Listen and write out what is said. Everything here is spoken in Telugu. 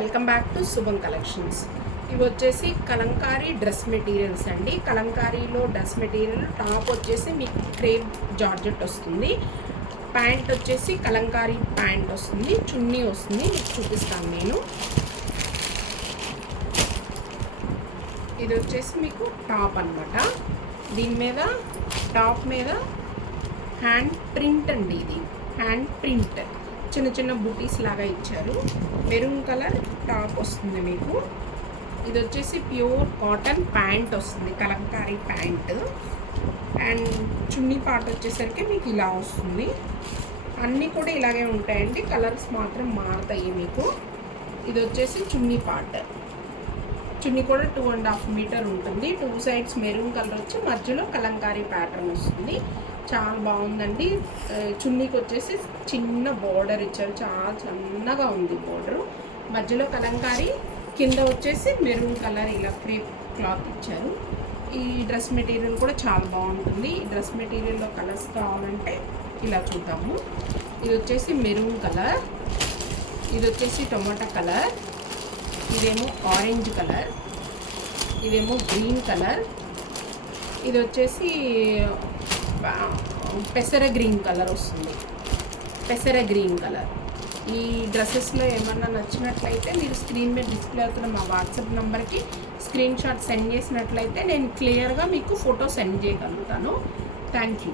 వెల్కమ్ బ్యాక్ టు శుభం కలెక్షన్స్. ఇవి వచ్చేసి కలంకారీ డ్రెస్ మెటీరియల్స్ అండి. కలంకారీలో డ్రెస్ మెటీరియల్ టాప్ వచ్చేసి మీకు క్రేప్ జార్జెట్ వస్తుంది, ప్యాంట్ వచ్చేసి కలంకారీ ప్యాంట్ వస్తుంది, చున్నీ వస్తుంది. మీకు చూపిస్తాను నేను. ఇది వచ్చేసి మీకు టాప్ అన్నమాట. దీని మీద టాప్ మీద హ్యాండ్ ప్రింట్ అండి. ఇది హ్యాండ్ ప్రింట్ చిన్న చిన్న బూటీస్ లాగా ఇచ్చారు. మెరూన్ కలర్ టాప్ వస్తుంది మీకు. ఇది వచ్చేసి ప్యూర్ కాటన్ ప్యాంట్ వస్తుంది, Kalamkari pant. And chunni part వచ్చేసరికి మీకు ఇలా వస్తుంది. అన్నీ కూడా ఇలాగే ఉంటాయండి, కలర్స్ మాత్రం మారుతాయి మీకు. ఇది వచ్చేసి చున్నీ పార్ట్. చున్నీ కూడా 2.5 మీటర్ ఉంటుంది. 2 సైడ్స్ మెరూన్ కలర్ వచ్చి మధ్యలో కలంకారీ ప్యాటర్న్ వస్తుంది. చాలా బాగుందండి. చున్నీకి వచ్చేసి చిన్న బోర్డర్ ఇచ్చారు, చాలా చిన్నగా ఉంది బోర్డరు. మధ్యలో కలంకారీ, కింద వచ్చేసి మెరూన్ కలర్ ఇలా క్రేప్ క్లాత్ ఇచ్చారు. ఈ డ్రెస్ మెటీరియల్ కూడా చాలా బాగుంటుంది. ఈ డ్రెస్ మెటీరియల్లో కలర్స్ కావాలంటే ఇలా చూద్దాము. ఇది వచ్చేసి మెరూన్ కలర్, ఇది వచ్చేసి టొమాటో కలర్, ఇదేమో ఆరెంజ్ కలర్, ఇదేమో గ్రీన్ కలర్, ఇది వచ్చేసి పెసర గ్రీన్ కలర్ వస్తుంది, పెసర గ్రీన్ కలర్. ఈ డ్రెస్సెస్లో ఏమన్నా నచ్చినట్లయితే మీరు స్క్రీన్ మీద డిస్ప్లే అవుతున్న మా వాట్సాప్ నెంబర్కి స్క్రీన్ షాట్ సెండ్ చేసినట్లయితే నేను క్లియర్గా మీకు ఫోటో సెండ్ చేయగలుగుతాను. Thank you.